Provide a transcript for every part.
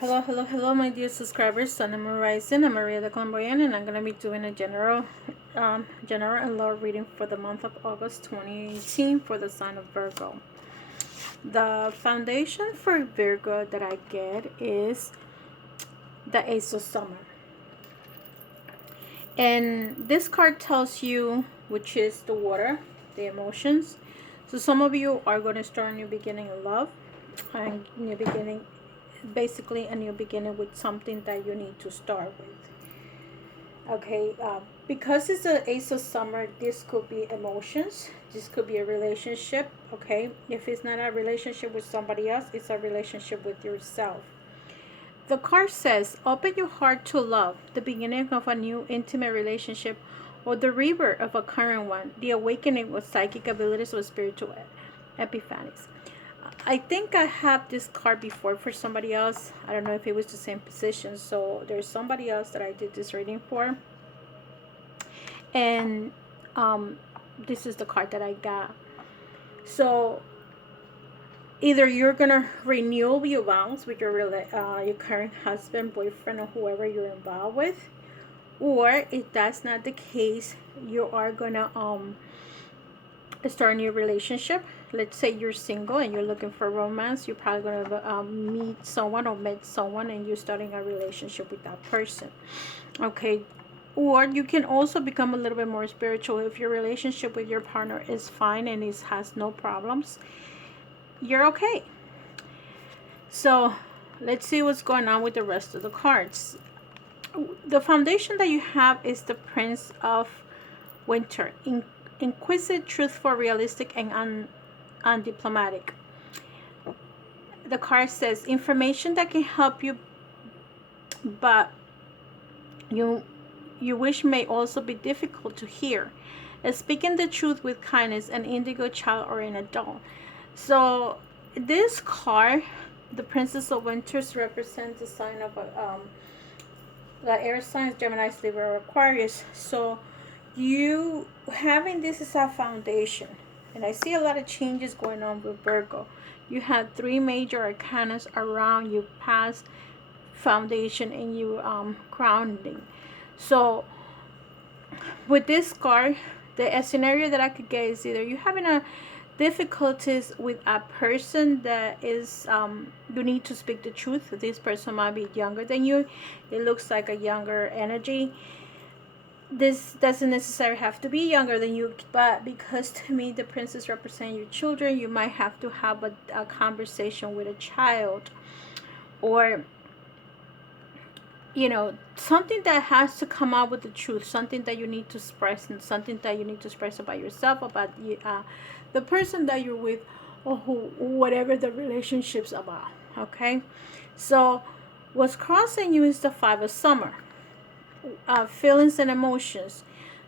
Hello, hello, hello, my dear subscribers. Sun and Moon Rising. I'm Maria the Clairvoyant, and I'm gonna be doing a general and lore reading for the month of August 2018 for the sign of Virgo. The foundation for Virgo that I get is the Ace of Summer, and this card tells you which is the water, the emotions. So some of you are going to start a new beginning in love, and new beginning, basically a new beginning with something that you need to start with. Okay, because it's the Ace of Summer, this could be emotions, this could be a relationship. Okay, if it's not a relationship with somebody else, it's a relationship with yourself. The card says open your heart to love, the beginning of a new intimate relationship, or the rebirth of a current one, the awakening of psychic abilities or spiritual epiphanies. I think I have this card before for somebody else. I don't know if it was the same position. So there's somebody else that I did this reading for. And this is the card that I got. So either you're going to renew your vows with your current husband, boyfriend, or whoever you're involved with. Or if that's not the case, you are going to start a new relationship. Let's say you're single and you're looking for romance. You're probably going to meet someone or met someone, and you're starting a relationship with that person. Okay, or you can also become a little bit more spiritual. If your relationship with your partner is fine and it has no problems, you're okay. So let's see what's going on with the rest of the cards. The foundation that you have is the Prince of Winter, inquisitive, truthful, realistic, and undiplomatic. The card says information that can help you, but you wish may also be difficult to hear. Speaking the truth with kindness, an indigo, child, or an adult. So this card, the Princess of Winters, represents the sign of the air signs, Gemini, Libra, or Aquarius. So you having this as a foundation, and I see a lot of changes going on with Virgo. You have three major arcanas around you, past, foundation, and you grounding. So with this card, the scenario that I could get is either you having a difficulties with a person that is you need to speak the truth. This person might be younger than you. It looks like a younger energy. This doesn't necessarily have to be younger than you, but because to me the princess represent your children, you might have to have a conversation with a child, or something that has to come out with the truth, something that you need to express, and something that you need to express about yourself, about the person that you're with, or whatever the relationship's about. Okay, so what's crossing you is the Five of Summer. Feelings and emotions.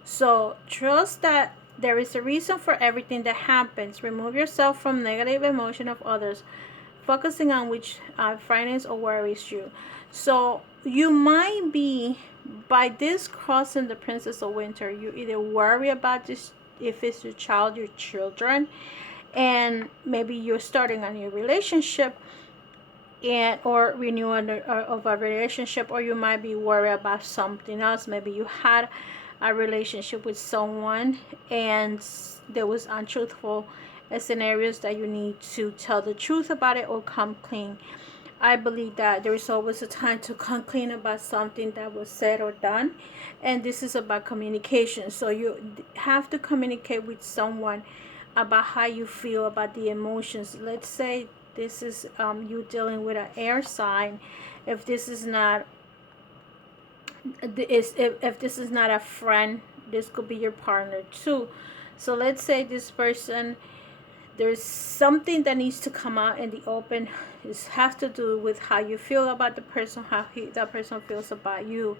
So trust that there is a reason for everything that happens. Remove yourself from negative emotion of others, focusing on which frightens or worries you. So you might be, by this crossing the Princess of Winter, you either worry about this, if it's your child, your children, and maybe you're starting a new relationship, and or renewal of a relationship, or you might be worried about something else. Maybe you had a relationship with someone and there was untruthful scenarios that you need to tell the truth about it or come clean. I believe that there is always a time to come clean about something that was said or done, and this is about communication. So you have to communicate with someone about how you feel, about the emotions. Let's say this is you dealing with an air sign. If this is not if this is not a friend, this could be your partner too. So let's say this person, there's something that needs to come out in the open. It has to do with how you feel about the person, how that person feels about you.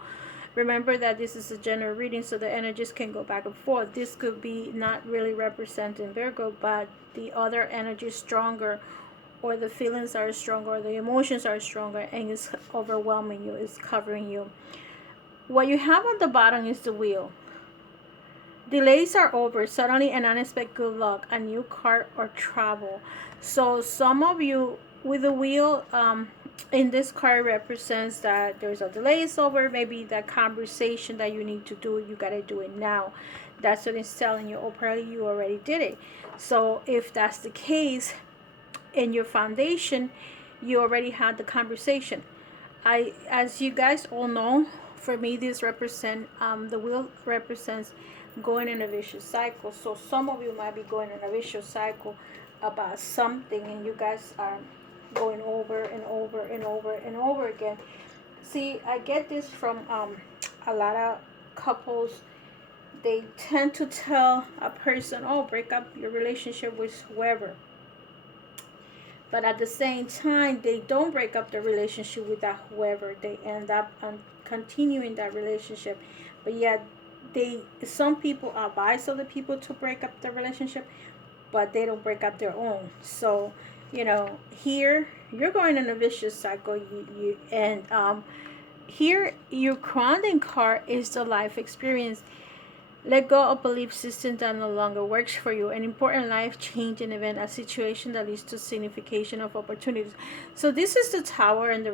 Remember that this is a general reading, so the energies can go back and forth. This could be not really representing Virgo, but the other energy is stronger, or the feelings are stronger, or the emotions are stronger, and it's overwhelming you, it's covering you. What you have on the bottom is the Wheel. Delays are over, suddenly and unexpected good luck, a new car or travel. So some of you with the Wheel, in this card represents that there's a delay is over. Maybe that conversation that you need to do, you got to do it now. That's what it's telling you. Or probably you already did it. So if that's the case, in your foundation, you already had the conversation. As you guys all know, for me, this represent the wheel represents going in a vicious cycle. So some of you might be going in a vicious cycle about something, and you guys are going over and over and over and over again. See, I get this from a lot of couples. They tend to tell a person, "Oh, break up your relationship with whoever." But at the same time, they don't break up the relationship with that whoever. They end up continuing that relationship. But yet, some people advise other people to break up the relationship, but they don't break up their own. So, here you're going in a vicious cycle. Here your grounding card is the life experience. Let go of belief system that no longer works for you. An important life-changing event, a situation that leads to signification of opportunities. So this is the Tower and the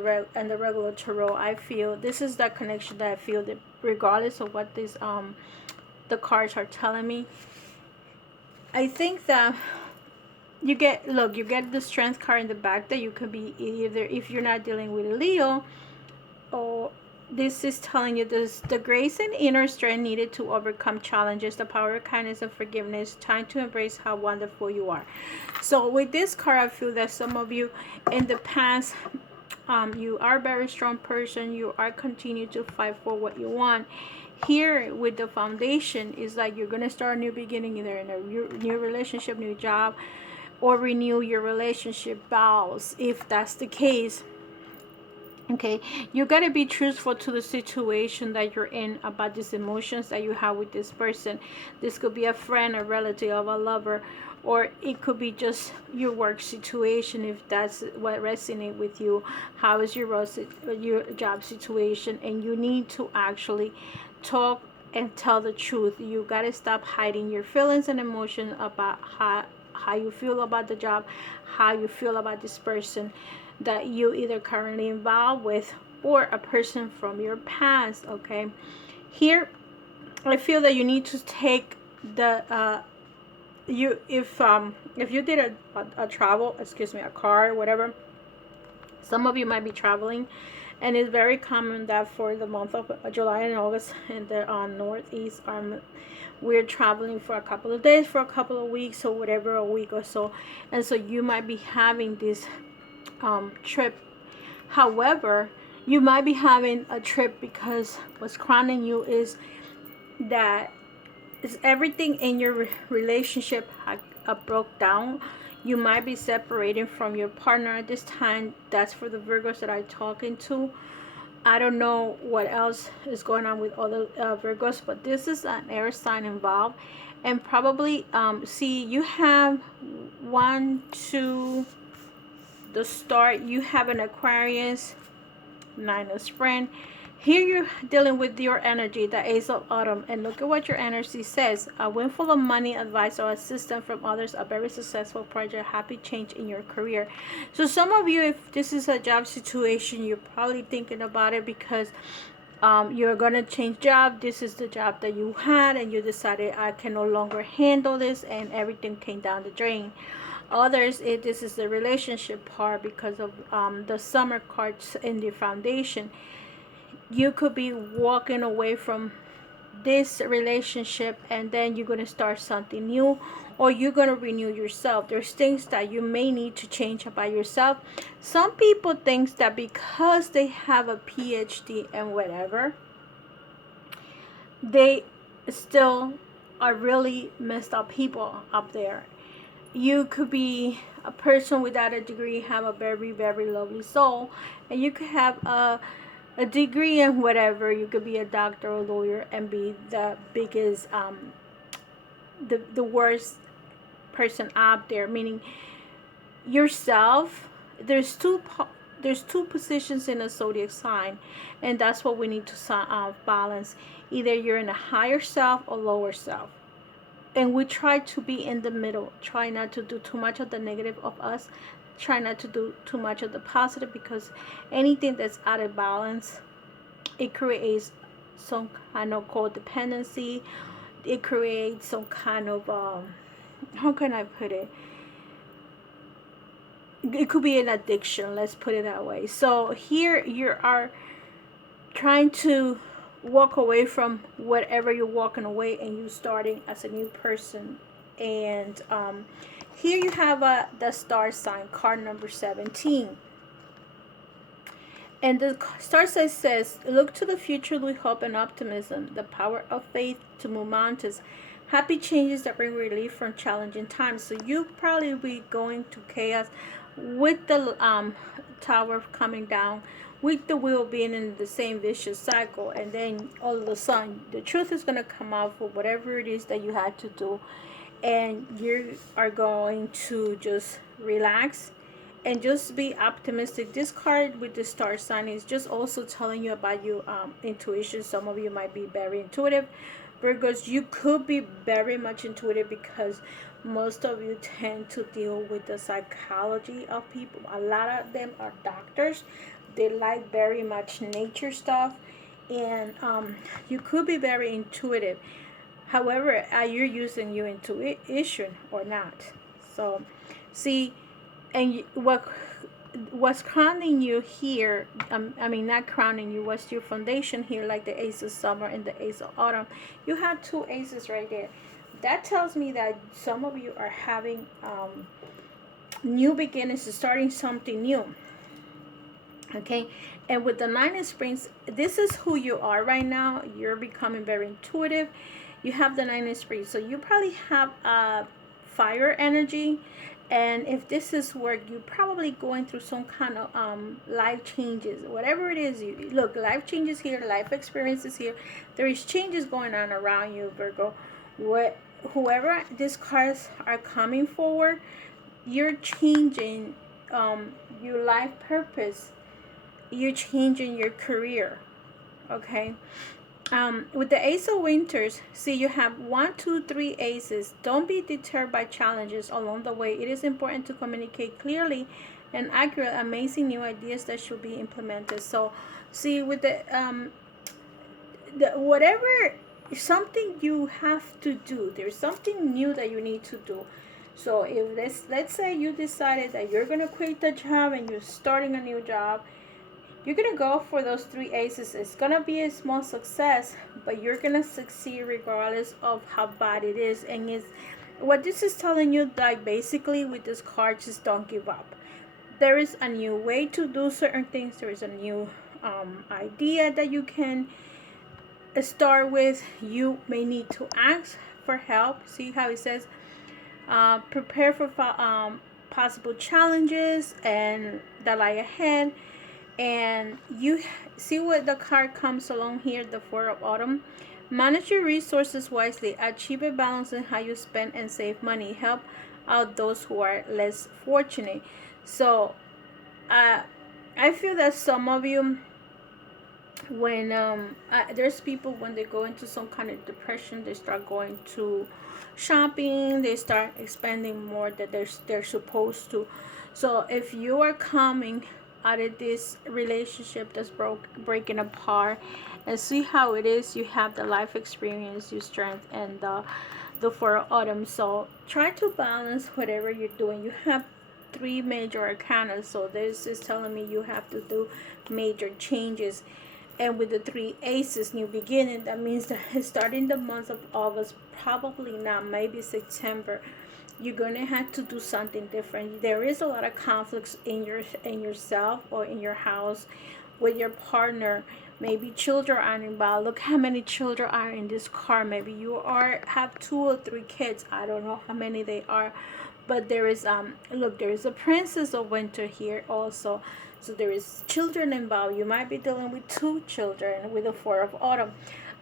regular tarot. I feel this is that connection that I feel, that regardless of what this the cards are telling me. I think that you get the Strength card in the back, that you could be either, if you're not dealing with Leo, or this is telling you this: the grace and inner strength needed to overcome challenges, the power of kindness and forgiveness, time to embrace how wonderful you are. So with this card, I feel that some of you in the past, you are a very strong person. You are continue to fight for what you want. Here with the foundation is like you're gonna start a new beginning, either in a new relationship, new job, or renew your relationship vows, if that's the case. Okay, you got to be truthful to the situation that you're in about these emotions that you have with this person. This could be a friend, a relative, a lover, or it could be just your work situation, if that's what resonates with you. How is your job situation? And you need to actually talk and tell the truth. You got to stop hiding your feelings and emotions about how you feel about the job, how you feel about this person that you either currently involved with, or a person from your past. Okay, here I feel that you need to take the if you did a travel, a car, whatever. Some of you might be traveling, and it's very common that for the month of July and August in the northeast, we're traveling for a couple of days, for a couple of weeks, or whatever, a week or so. And so you might be having this trip. However, you might be having a trip because what's crowning you is that is everything in your relationship broke down. You might be separating from your partner at this time. That's for the Virgos that I'm talking to. I don't know what else is going on with other Virgos, but this is an air sign involved. And probably see, you have one, two, the start, you have an Aquarius, Nine of Spring. Here you're dealing with your energy, the Ace of Autumn, and look at what your energy says: a windfall of money, advice, or assistance from others, a very successful project, happy change in your career. So some of you, if this is a job situation, you're probably thinking about it because you're gonna change job. This is the job that you had, and you decided, I can no longer handle this, and everything came down the drain. Others, this is the relationship part because of the summer cards in the foundation. You could be walking away from this relationship, and then you're going to start something new, or you're going to renew yourself. There's things that you may need to change about yourself. Some people think that because they have a PhD and whatever, they still are really messed up people up there. You could be a person without a degree, have a very, very lovely soul, and you could have a degree in whatever. You could be a doctor or lawyer and be the biggest, the worst person out there, meaning yourself. There's two positions in a zodiac sign, and that's what we need to balance. Either you're in a higher self or lower self. And we try to be in the middle. Try not to do too much of the negative of us. try not to do too much of the positive, because anything that's out of balance, it creates some kind of codependency. It creates some kind of how can I put it, it could be an addiction, let's put it that way. So here you are trying to walk away from whatever you're walking away, and you starting as a new person. And here you have the star sign card number 17. And the star sign says, look to the future with hope and optimism, the power of faith to move mountains, happy changes that bring relief from challenging times. So you probably be going to chaos with the tower coming down, with the wheel being in the same vicious cycle, and then all of a sudden the truth is going to come out for whatever it is that you had to do, and you are going to just relax and just be optimistic. This card with the star sign is just also telling you about your intuition. Some of you might be very intuitive. Virgos, you could be very much intuitive because most of you tend to deal with the psychology of people. A lot of them are doctors. They like very much nature stuff, and you could be very intuitive. However, are you using your intuition or not? So see, and what's crowning you here, I mean not crowning you, what's your foundation here, like the ace of summer and the ace of autumn. You have two aces right there. That tells me that some of you are having new beginnings, starting something new. Okay, and with the nine of springs, this is who you are right now. You're becoming very intuitive. You have the nine of springs, so you probably have a fire energy. And if this is work, you're probably going through some kind of life changes, whatever it is. You look, life changes here, life experiences here. There is changes going on around you, Virgo. Whoever these cards are coming forward, you're changing your life purpose. You're changing your career. Okay. With the ace of winters, see, you have 1, 2, 3 aces. Don't be deterred by challenges along the way. It is important to communicate clearly and accurate, amazing new ideas that should be implemented. So see, with the whatever, something you have to do, there's something new that you need to do. So if let's say you decided that you're going to quit the job and you're starting a new job, you're going to go for those 3 aces. It's going to be a small success, but you're going to succeed regardless of how bad it is. And it's what this is telling you, like basically with this card, just don't give up. There is a new way to do certain things. There is a new idea that you can start with. You may need to ask for help. See how it says prepare for possible challenges and that lie ahead. And you see what the card comes along here, the Four of Autumn. Manage your resources wisely. Achieve a balance in how you spend and save money. Help out those who are less fortunate. So I feel that some of you, when there's people, when they go into some kind of depression, they start going to shopping, they start expending more than they're supposed to. So if you are coming out of this relationship that's breaking apart, and see how it is, you have the life experience, your strength, and the Four of Autumn. So try to balance whatever you're doing. You have 3 major arcana, so this is telling me you have to do major changes. And with the 3 aces, new beginning, that means that starting the month of August, probably not, maybe September, you're gonna have to do something different. There is a lot of conflicts in yourself or in your house with your partner. Maybe children are involved. Look how many children are in this card. Maybe you have 2 or 3 kids. I don't know how many they are, but there is look, there is a princess of winter here also. So there is children involved. You might be dealing with 2 children with the Four of Autumn.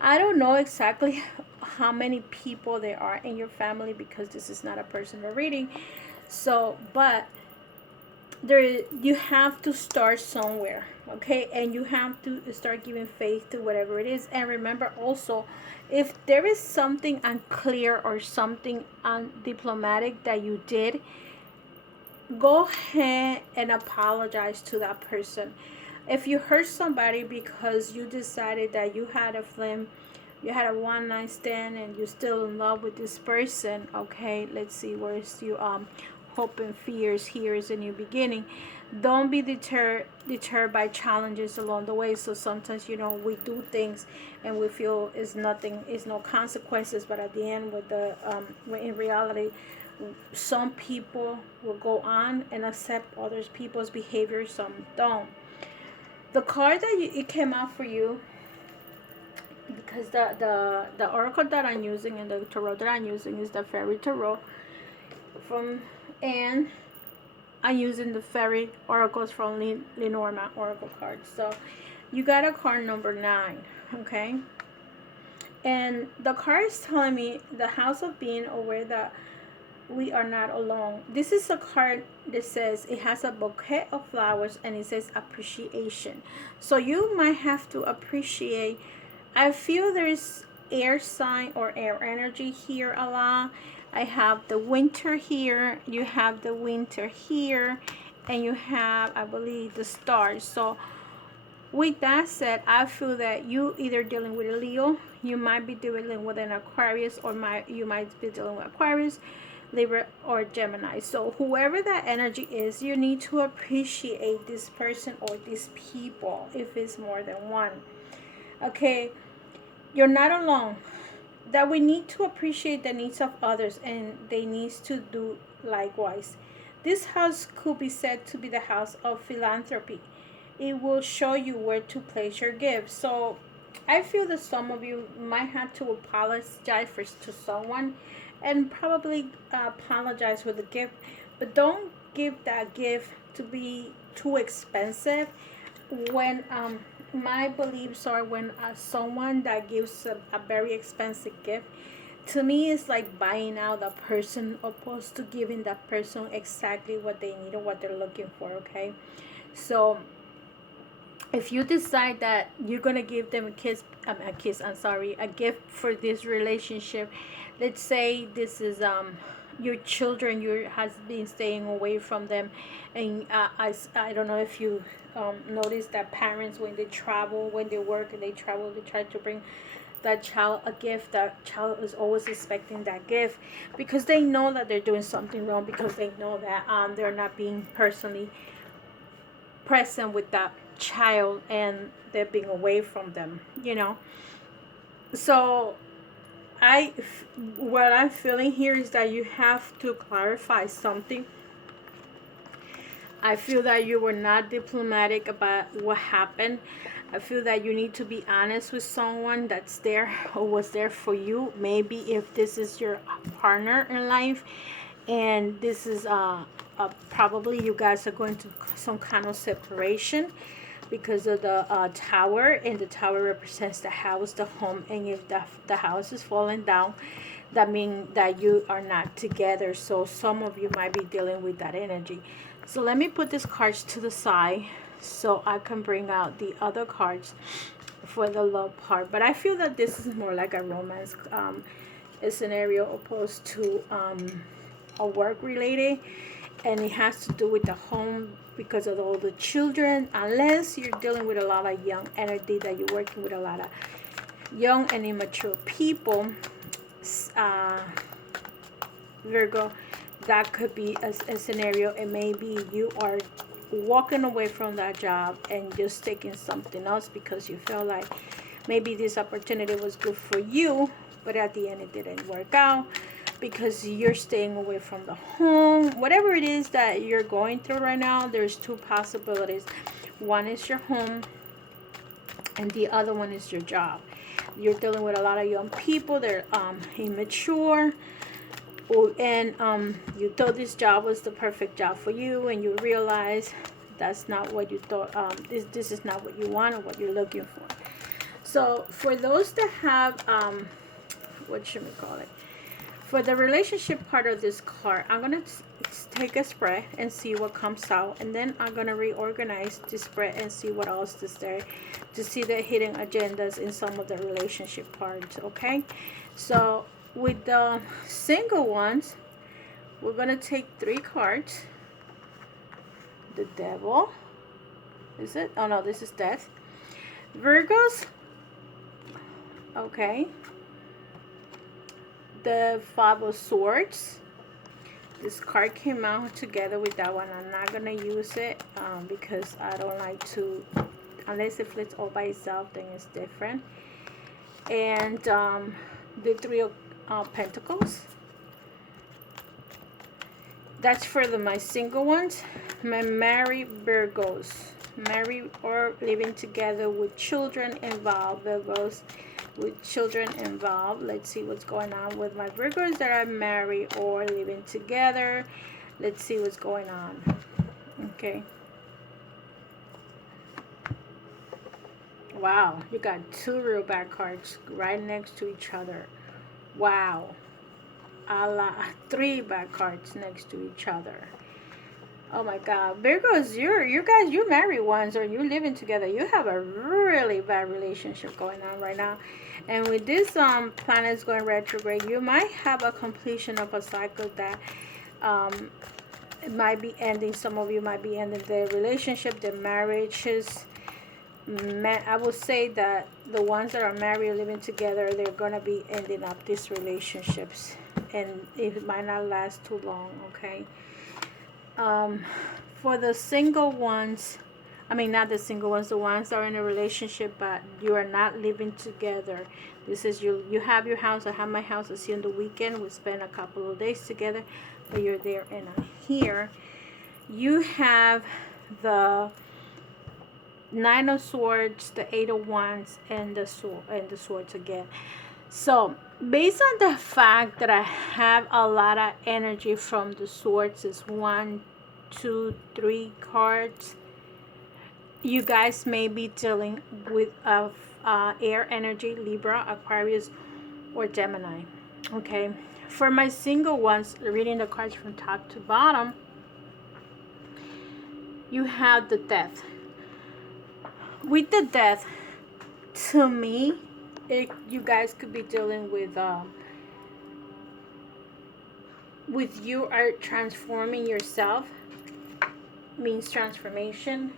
I don't know exactly how many people there are in your family, because this is not a personal reading. So, but you have to start somewhere, okay? And you have to start giving faith to whatever it is. And remember also, if there is something unclear or something undiplomatic that you did, go ahead and apologize to that person. If you hurt somebody because you decided that you had a fling, you had a one night stand, and you're still in love with this person, okay, let's see, where's your hope and fears. Here is a new beginning. Don't be deterred by challenges along the way. So sometimes, you know, we do things and we feel is nothing, is no consequences, but at the end, with the in reality, some people will go on and accept others people's behavior, some don't. The card that it came out for you, because the oracle that I'm using and the tarot that I'm using is the fairy tarot from, and I'm using the fairy oracles from Lenormand oracle cards. So you got a card number 9, okay, and the card is telling me the house of being aware that we are not alone. This is a card that says it has a bouquet of flowers and it says appreciation. So you might have to appreciate. I feel there's air sign or air energy here a lot. I have the winter here, you have the winter here, and you have, I believe, the stars. So with that said, I feel that you either dealing with a Leo, you might be dealing with an Aquarius, or you might be dealing with Aquarius, Libra, or Gemini. So whoever that energy is, you need to appreciate this person or these people if it's more than one. Okay, you're not alone. That we need to appreciate the needs of others and they needs to do likewise. This house could be said to be the house of philanthropy. It will show you where to place your gifts. So I feel that some of you might have to apologize to someone and probably apologize for the gift, but don't give that gift to be too expensive. When my beliefs are, when someone that gives a very expensive gift, to me it's like buying out the person opposed to giving that person exactly what they need or what they're looking for, okay? So if you decide that you're gonna give them a gift for this relationship, let's say this is your children, you has been staying away from them, and I don't know if you notice that parents, when they travel, when they work and they travel, they try to bring that child a gift. That child is always expecting that gift because they know that they're doing something wrong, because they know that they're not being personally present with that child and they're being away from them, you know. So what I'm feeling here is that you have to clarify something. I feel that you were not diplomatic about what happened. I feel that you need to be honest with someone that's there or was there for you. Maybe if this is your partner in life and this is probably you guys are going to some kind of separation because of the tower, and the tower represents the house, the home, and if the house is falling down, that means that you are not together. So some of you might be dealing with that energy. So let me put these cards to the side so I can bring out the other cards for the love part. But I feel that this is more like a romance a scenario opposed to a work related, and it has to do with the home because of all the children, unless you're dealing with a lot of young energy, that you're working with a lot of young and immature people, Virgo. That could be a scenario, and maybe you are walking away from that job and just taking something else because you feel like maybe this opportunity was good for you, but at the end it didn't work out because you're staying away from the home. Whatever it is that you're going through right now, there's two possibilities. One is your home and the other one is your job. You're dealing with a lot of young people. They're immature, and you thought this job was the perfect job for you, and you realize that's not what you thought. This is not what you want or what you're looking for. So for those that have what should we call it, for the relationship part of this card, I'm going to take a spread and see what comes out. And then I'm going to reorganize the spread and see what else is there to see the hidden agendas in some of the relationship parts, okay? So with the single ones, we're going to take 3 cards. the devil. Is it? Oh no, this is death. Virgos. Okay. The Five of Swords. This card came out together with that one. I'm not gonna use it because I don't like to, unless it flips all by itself, then it's different. And the Three of Pentacles. That's for my single ones. My married Virgos, married or living together with children involved. Virgos with children involved. Let's see what's going on with my Virgos that are married or living together. Let's see what's going on. Okay. Wow, you got two real bad cards right next to each other. Wow. Three bad cards next to each other. Oh my God, Virgos, you guys, you married ones or you living together. You have a really bad relationship going on right now. And with this planets going retrograde, you might have a completion of a cycle that it might be ending. Some of you might be ending the relationship, the marriages. I would say that the ones that are married living together, they're gonna be ending up these relationships, and it might not last too long. Okay. For the single ones, I mean not the single ones, the ones that are in a relationship but you are not living together. This is you have your house, I have my house, I see you on the weekend, we spend a couple of days together, but you're there and I'm here. You have the Nine of Swords, the Eight of Wands, and the swords again. So based on the fact that I have a lot of energy from the swords, is 1, 2, 3 cards, you guys may be dealing with air energy, Libra, Aquarius, or Gemini. Okay, for my single ones, reading the cards from top to bottom, you have the Death. With the Death, to me, you guys could be dealing with you are transforming yourself, means transformation.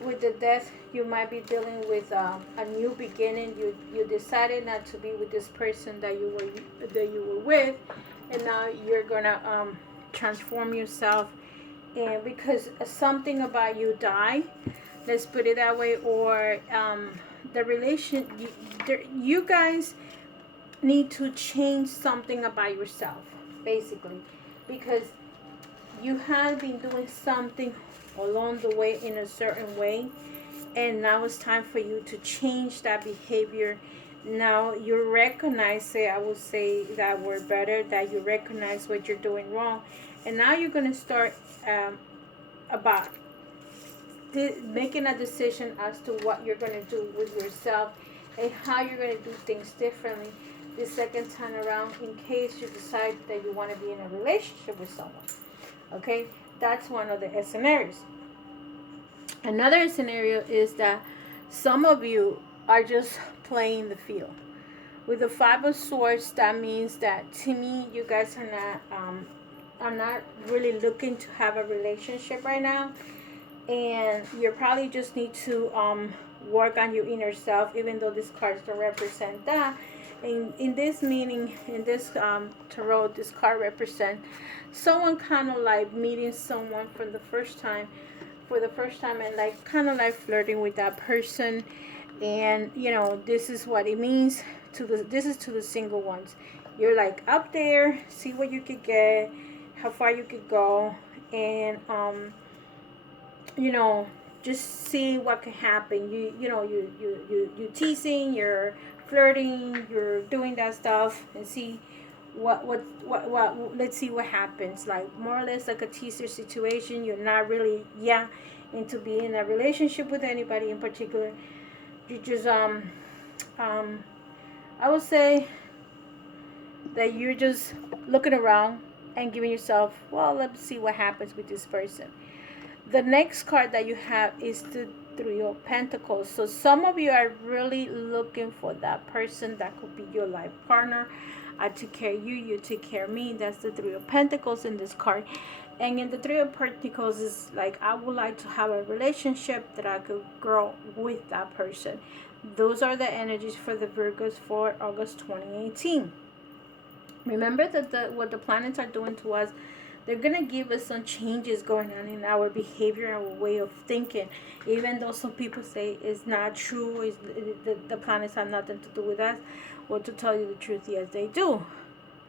With the Death, you might be dealing with a new beginning. You decided not to be with this person that you were with, and now you're gonna transform yourself, and because something about you died, let's put it that way, or the relation, you guys need to change something about yourself, basically, because you have been doing something along the way in a certain way, and now it's time for you to change that behavior. Now you recognize it, I would say that word better, that you recognize what you're doing wrong, and now you're going to start about making a decision as to what you're going to do with yourself and how you're going to do things differently the second time around, in case you decide that you want to be in a relationship with someone. Okay, that's one of the scenarios. Another scenario is that some of you are just playing the field. With the Five of Swords, that means that, to me, you guys are not really looking to have a relationship right now, and you probably just need to work on your inner self, even though these cards don't represent that. And in this meaning, in this tarot, this card represents someone kind of like meeting someone for the first time, and like kind of like flirting with that person. And you know, this is what it means to the single ones. You're like up there, see what you could get, how far you could go, and you know, just see what can happen. You teasing, you're flirting, you're doing that stuff, and see what let's see what happens. Like more or less like a teaser situation. You're not really into being in a relationship with anybody in particular. You just I would say that you're just looking around and giving yourself, well, let's see what happens with this person. The next card that you have is the Three of Pentacles. So some of you are really looking for that person that could be your life partner. I take care of you, you take care of me. That's the Three of Pentacles in this card. And in the Three of Pentacles is like, I would like to have a relationship that I could grow with that person. Those are the energies for the Virgos for August 2018. Remember that what the planets are doing to us, they're going to give us some changes going on in our behavior, our way of thinking. Even though some people say it's not true, the planets have nothing to do with us. Well, to tell you the truth, yes, they do.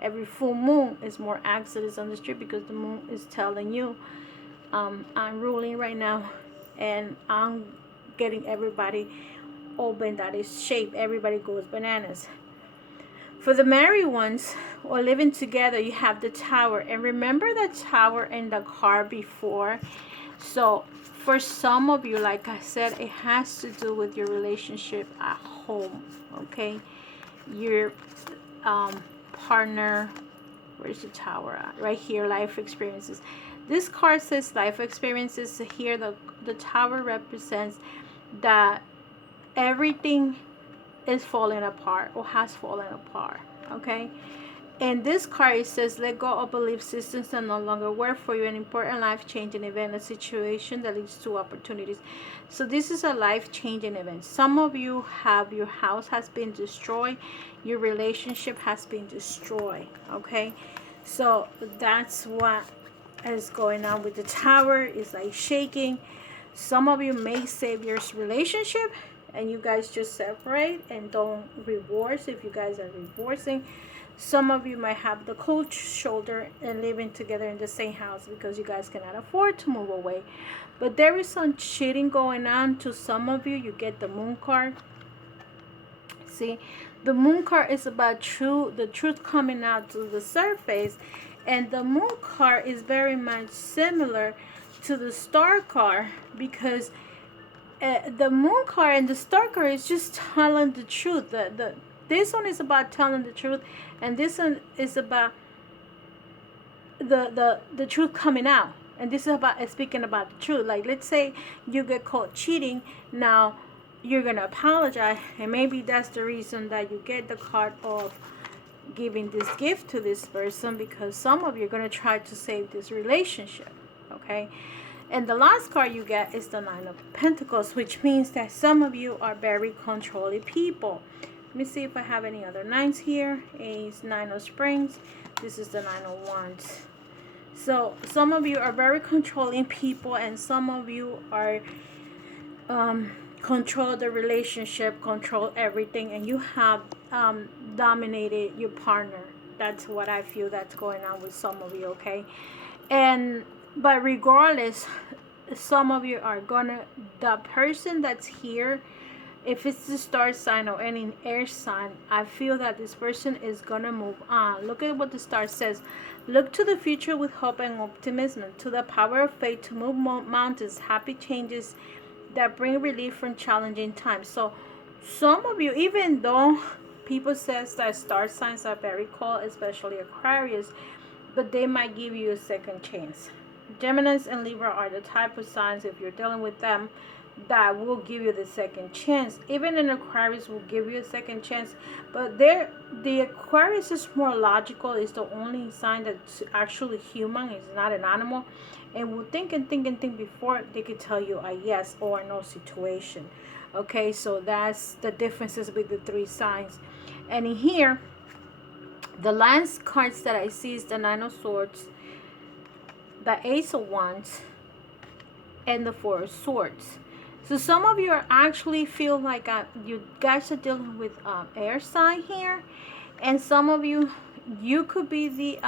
Every full moon is more accidents on the street because the moon is telling you, I'm ruling right now, and I'm getting everybody open that is shaped. Everybody goes bananas. For the married ones or living together, you have the Tower. And remember the Tower in the card before. So for some of you, like I said, it has to do with your relationship at home. Okay, your partner. Where's the Tower at? Right here, life experiences. This card says life experiences. Here the Tower represents that everything is falling apart or has fallen apart. Okay, and this card, it says let go of belief systems that no longer work for you, an important life-changing event, a situation that leads to opportunities. So this is a life-changing event. Some of you have, your house has been destroyed, your relationship has been destroyed. Okay, so that's what is going on with the Tower. It's like shaking. Some of you may save your relationship and you guys just separate and don't divorce if you guys are divorcing. Some of you might have the cold shoulder and living together in the same house because you guys cannot afford to move away. But there is some cheating going on to some of you. You get the Moon card. See, the Moon card is about the truth coming out to the surface. And the Moon card is very much similar to the Star card because the Moon card and the Star card is just telling the truth. This one is about telling the truth, and this one is about the truth coming out. And this is about speaking about the truth. Like, let's say you get caught cheating. Now you're gonna apologize, and maybe that's the reason that you get the card of giving this gift to this person, because some of you are gonna try to save this relationship. Okay. And the last card you get is the Nine of Pentacles, which means that some of you are very controlling people. Let me see if I have any other nines here. Ace, Nine of Springs. This is the Nine of Wands. So some of you are very controlling people, and some of you are control the relationship, control everything, and you have dominated your partner. That's what I feel that's going on with some of you. Okay, but regardless, some of you are gonna, the person that's here, if it's the star sign or any air sign, I feel that this person is gonna move on. Look at what the star says. Look to the future with hope and optimism, to the power of faith to move mountains, happy changes that bring relief from challenging times. So some of you, even though people says that star signs are very cold, especially Aquarius, but they might give you a second chance. Geminis and Libra are the type of signs, if you're dealing with them, that will give you the second chance. Even an Aquarius will give you a second chance, but the Aquarius is more logical. It's the only sign that's actually human. It's not an animal, and will think and think and think before they could tell you a yes or a no situation. Okay, so that's the differences with the three signs. And in here, the last cards that I see is the Nine of Swords, the Ace of Wands, and the Four of Swords. So some of you are actually feel like you guys are dealing with air sign here, and some of you could be the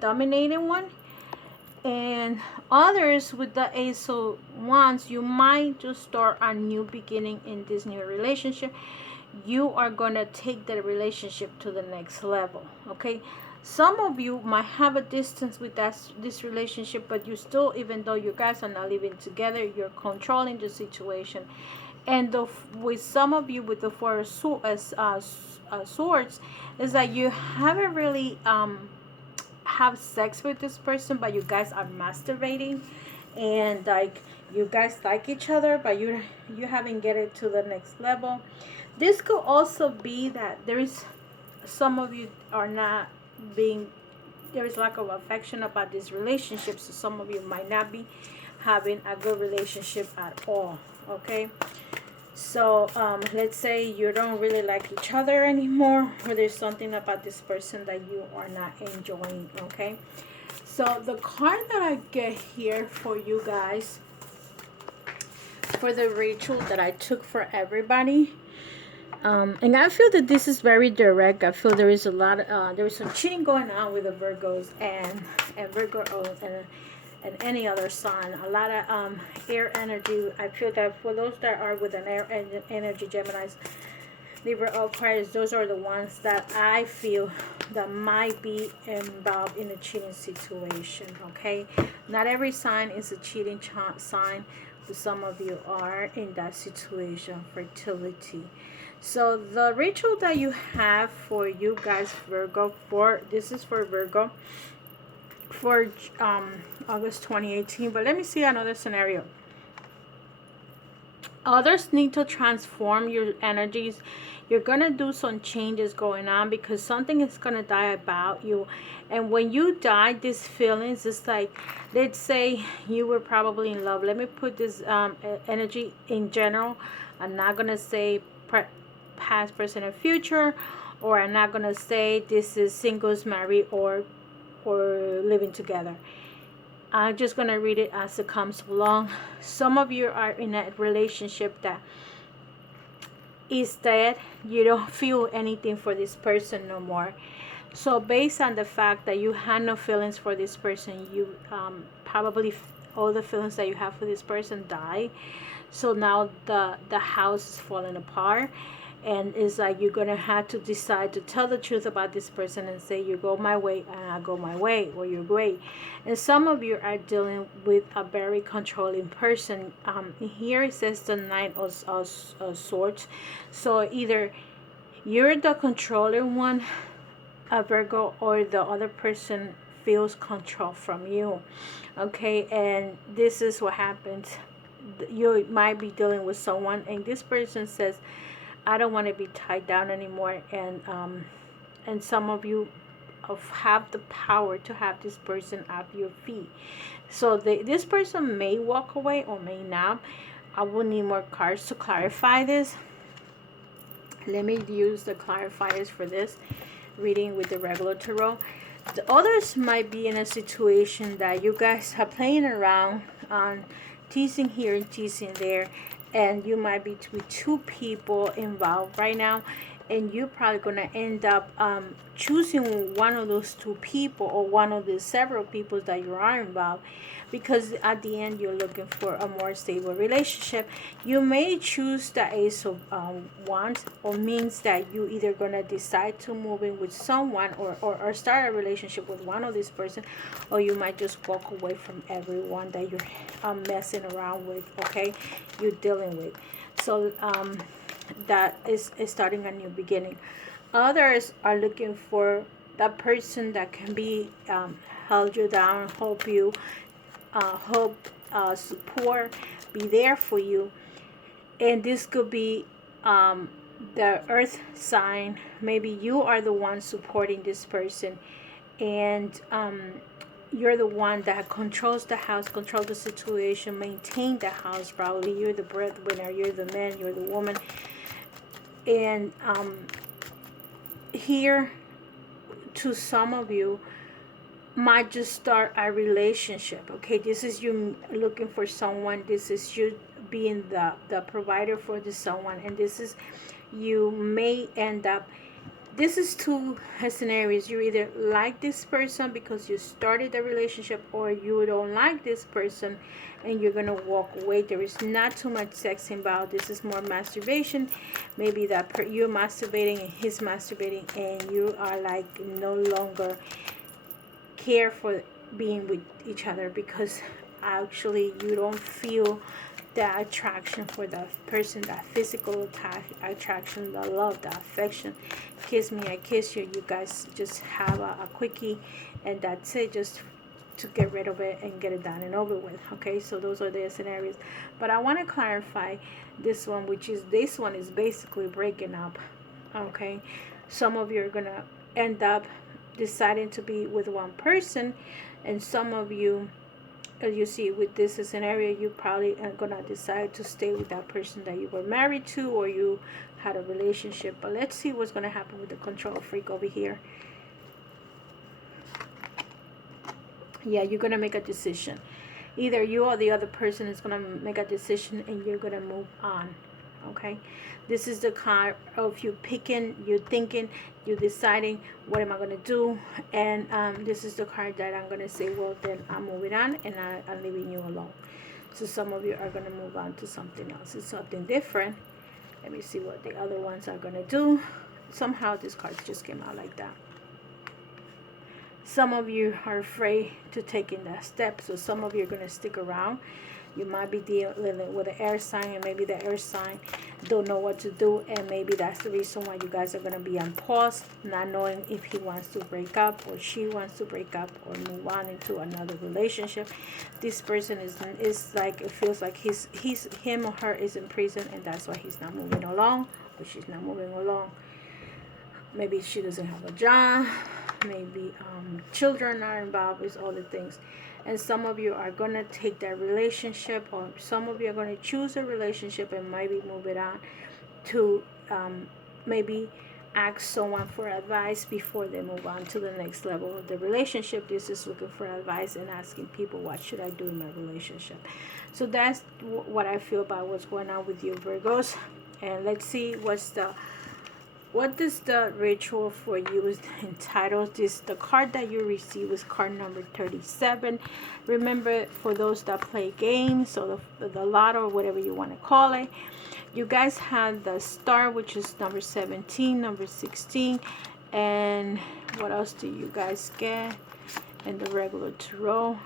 dominating one, and others with the Ace of Wands, you might just start a new beginning in this new relationship. You are gonna take the relationship to the next level. Okay, some of you might have a distance with this relationship, but you still, even though you guys are not living together, you're controlling the situation. And with some of you with the Four of Swords, is that you haven't really have sex with this person, but you guys are masturbating, and like you guys like each other, but you haven't get it to the next level. This could also be that there is some of you are not being there is lack of affection about this relationship, so some of you might not be having a good relationship at all. Okay, so let's say you don't really like each other anymore, or there's something about this person that you are not enjoying. Okay, so the card that I get here for you guys, for the ritual that I took for everybody, and I feel that this is very direct. I feel there is a lot of, there is some cheating going on with the Virgos and Virgos and any other sign. A lot of air energy. I feel that for those that are with an air energy, Geminis, Libra, Aquarius, those are the ones that I feel that might be involved in a cheating situation. Okay, not every sign is a cheating sign, but some of you are in that situation. Fertility. So the ritual that you have for you guys, Virgo, for this is for Virgo for August 2018. But let me see another scenario. Others need to transform your energies. You're gonna do some changes going on because something is gonna die about you. And when you die, these feelings, it's like, let's say you were probably in love. Let me put this energy in general. I'm not gonna say past, present, and future, or I'm not gonna say this is singles, married, or living together. I'm just gonna read it as it comes along. Some of you are in a relationship that is dead. You don't feel anything for this person no more. So based on the fact that you had no feelings for this person, you probably all the feelings that you have for this person die. So now the house is falling apart, and it's like you're gonna have to decide to tell the truth about this person and say, you go my way and I go my way, or you're great. And some of you are dealing with a very controlling person. Here it says the Knight of Swords. So either you're the controlling one, a Virgo, or the other person feels control from you. Okay, and this is what happens. You might be dealing with someone, and this person says, I don't want to be tied down anymore, and some of you have the power to have this person at your feet. So this person may walk away or may not. I will need more cards to clarify this. Let me use the clarifiers for this reading with the regular tarot. The others might be in a situation that you guys are playing around on, teasing here and teasing there, and you might be with two people involved right now, and you're probably going to end up choosing one of those two people, or one of the several people that you are involved, because at the end you're looking for a more stable relationship. You may choose the Ace of Wands, or means that you either going to decide to move in with someone, or start a relationship with one of this person, or you might just walk away from everyone that you're messing around with, okay, you're dealing with. So that is starting a new beginning. Others are looking for that person that can be hold you down, help you, support, be there for you. And this could be the earth sign. Maybe you are the one supporting this person, and you're the one that controls the house, control the situation, maintain the house. Probably you're the breadwinner, you're the man, you're the woman. And here, to some of you, might just start a relationship. Okay, this is you looking for someone. This is you being the provider for this someone, and this is, you may end up, this is two scenarios. You either like this person because you started the relationship, or you don't like this person and you're gonna walk away. There is not too much sex involved. This is more masturbation. Maybe that you're masturbating and he's masturbating, and you are like no longer care for being with each other, because actually you don't feel the attraction for that person, that physical attraction, the love, the affection. Kiss me, I kiss you. You guys just have a quickie, and that's it, just to get rid of it and get it done and over with. Okay, so those are the scenarios. But I want to clarify this one, which is, this one is basically breaking up. Okay, some of you are gonna end up deciding to be with one person, and some of you, as you see with this scenario, you probably are gonna decide to stay with that person that you were married to or you had a relationship. But let's see what's gonna happen with the control freak over here. Yeah, you're gonna make a decision. Either you or the other person is gonna make a decision and you're gonna move on. Okay, this is the card of you picking, you thinking, you deciding what am I gonna do, and this is the card that I'm gonna say, well then I'm moving on and I'm leaving you alone. So some of you are gonna move on to something else. It's something different. Let me see what the other ones are gonna do. Somehow this card just came out like that. Some of you are afraid to taking that step, so some of you are gonna stick around. You might be dealing with an air sign, and maybe the air sign don't know what to do, and maybe that's the reason why you guys are going to be on pause, not knowing if he wants to break up or she wants to break up or move on into another relationship. This person is like, it feels like him or her is in prison, and that's why he's not moving along, or she's not moving along. Maybe she doesn't have a job, maybe children are involved with all the things. And some of you are going to take that relationship, or some of you are going to choose a relationship and maybe move it on to maybe ask someone for advice before they move on to the next level of the relationship. This is looking for advice and asking people, what should I do in my relationship? So that's what I feel about what's going on with you, Virgos. And let's see what is the ritual for you is entitled. The card that you receive is card number 37. Remember, for those that play games or the lotto or whatever you want to call it, you guys have the star, which is number 17, number 16, and what else do you guys get in the regular tarot?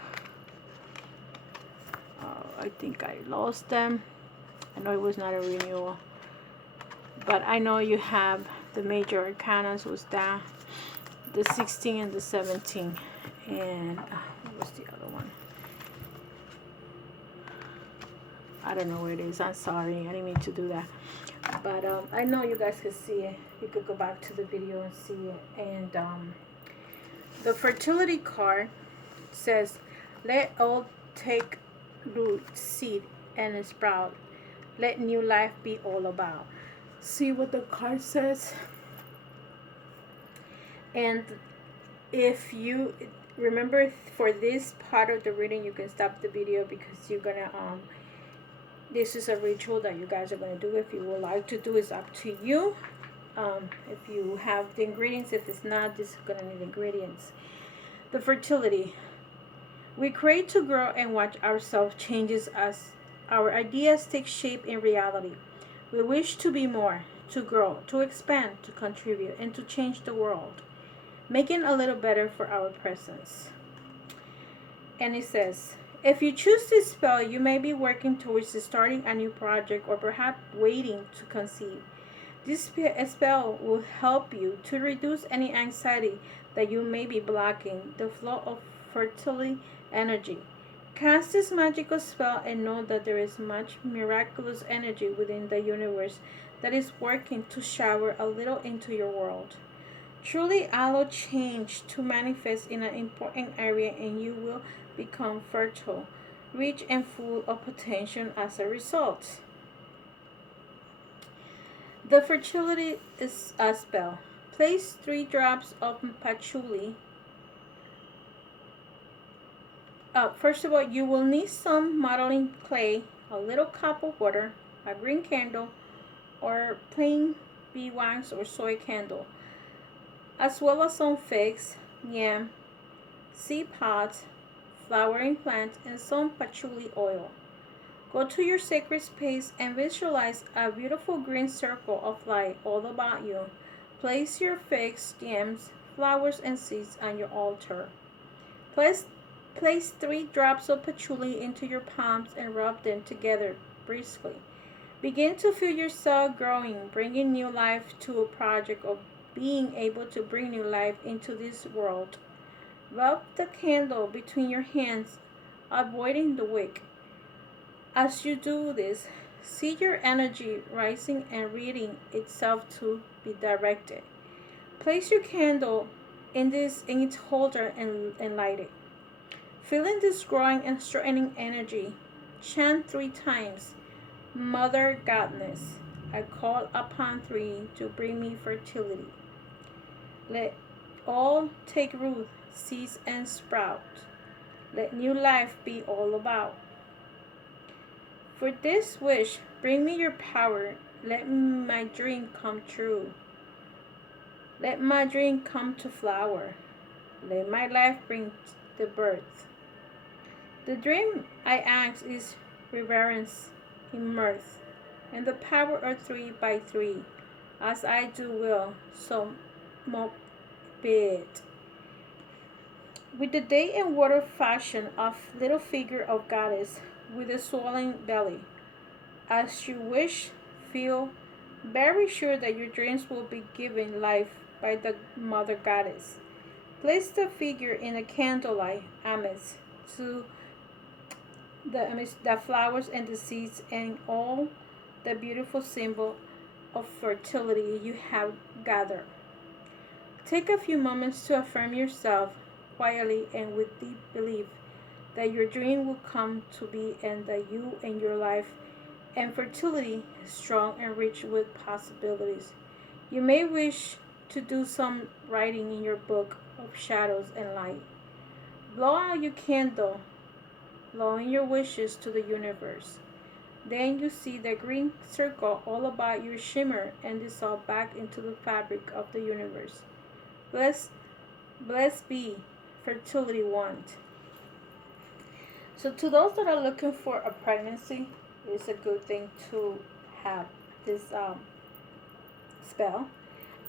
I think I lost them. I know it was not a renewal, but I know you have the major arcanas was that, the 16 and the 17, and what was the other one? I don't know where it is. I'm sorry, I didn't mean to do that, but I know you guys could see it. You could go back to the video and see it. And the fertility card says, let all take root, seed, and sprout. Let new life be all about. See what the card says. And if you remember, for this part of the reading, you can stop the video because you're gonna this is a ritual that you guys are gonna do. If you would like to do, it's up to you. If you have the ingredients, if it's not, this is gonna need ingredients. The fertility. We create to grow and watch ourselves changes as our ideas take shape in reality. We wish to be more, to grow, to expand, to contribute, and to change the world, making a little better for our presence. And it says, if you choose this spell, you may be working towards starting a new project or perhaps waiting to conceive. This spell will help you to reduce any anxiety that you may be blocking the flow of fertility energy. Cast this magical spell and know that there is much miraculous energy within the universe that is working to shower a little into your world. Truly allow change to manifest in an important area and you will become fertile, rich and full of potential as a result. The fertility is a spell. Place 3 drops of patchouli. First of all, you will need some modeling clay, a little cup of water, a green candle, or plain beeswax or soy candle, as well as some figs, yam, seed pods, flowering plants, and some patchouli oil. Go to your sacred space and visualize a beautiful green circle of light all about you. Place your figs, yams, flowers, and seeds on your altar. Place 3 drops of patchouli into your palms and rub them together briskly. Begin to feel yourself growing, bringing new life to a project of being able to bring new life into this world. Rub the candle between your hands, avoiding the wick. As you do this, see your energy rising and reading itself to be directed. Place your candle in its holder and light it. Feeling this growing and strengthening energy, chant 3 times, Mother Goddess, I call upon thee to bring me fertility. Let all take root, cease and sprout. Let new life be all about. For this wish, bring me your power. Let my dream come true. Let my dream come to flower. Let my life bring the birth. The dream I ask is reverence in mirth, and the power of 3 by 3, as I do will, so mote be it. With the day and water fashion of little figure of goddess with a swollen belly, as you wish, feel very sure that your dreams will be given life by the Mother Goddess. Place the figure in a candlelight amidst to the flowers and the seeds and all the beautiful symbol of fertility you have gathered. Take a few moments to affirm yourself quietly and with deep belief that your dream will come to be and that you and your life and fertility is strong and rich with possibilities. You may wish to do some writing in your book of shadows and light. Blow out your candle, blowing your wishes to the universe. Then you see the green circle all about you shimmer and dissolve back into the fabric of the universe. Blessed be fertility want. So to those that are looking for a pregnancy, it's a good thing to have this spell.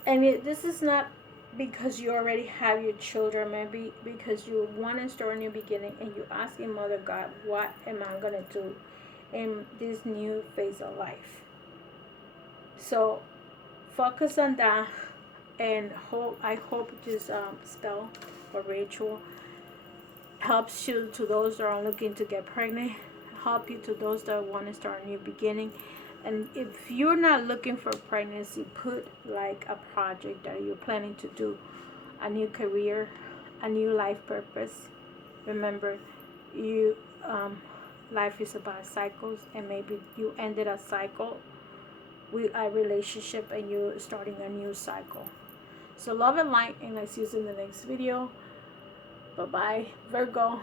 And this is not because you already have your children, maybe because you want to start a new beginning and you asking Mother God, what am I going to do in this new phase of life? So focus on that, and I hope this spell or ritual helps you to those that are looking to get pregnant, help you to those that want to start a new beginning. And if you're not looking for pregnancy, put like a project that you're planning to do, a new career, a new life purpose. Remember, you life is about cycles, and maybe you ended a cycle with a relationship and you're starting a new cycle. So love and light, and I see you in the next video. Bye bye, Virgo.